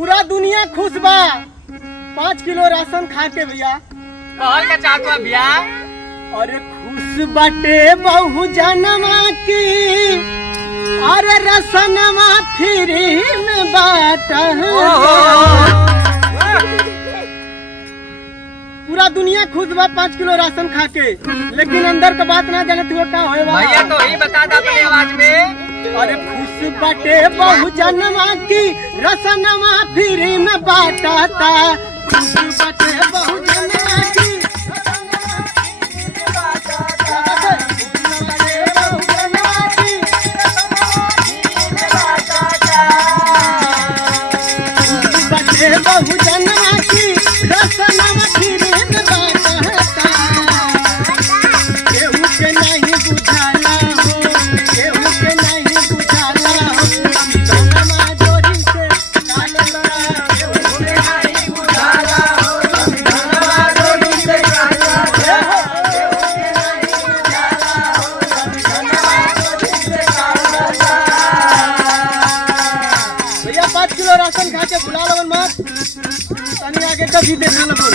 पूरा दुनिया खुश बा 5 किलो राशन खा के भैया। कहल का चाहत बा भैया। अरे खुश बाटे बहु जनमा की, अरे रसनमा फ्री में बाटा। पूरा दुनिया खुश बा 5 किलो राशन खा के, लेकिन अंदर का बात ना जाने तू का होए बा। भैया तो ही बता दा अपनी आवाज में। अरे खुश बाटे बहु जनमा की, रसनमा फ्री में बाटाता। खुश बाटे बहु जनमा की, बहु जनमा की रसनमा फ्री में बाटाता। केहू के नहीं बुझाला हो, केहू के नहीं बुझाला हो, जनमा जोरी से काटला। केहू के नहीं बुझाला हो, जनमा जोरी से काटला। केहू के नहीं बुझाला हो, जनमा जोरी से काटला। भैया 5 किलो राशन खा के भुला लगन मत, तनी आगे कभी देखा लगन।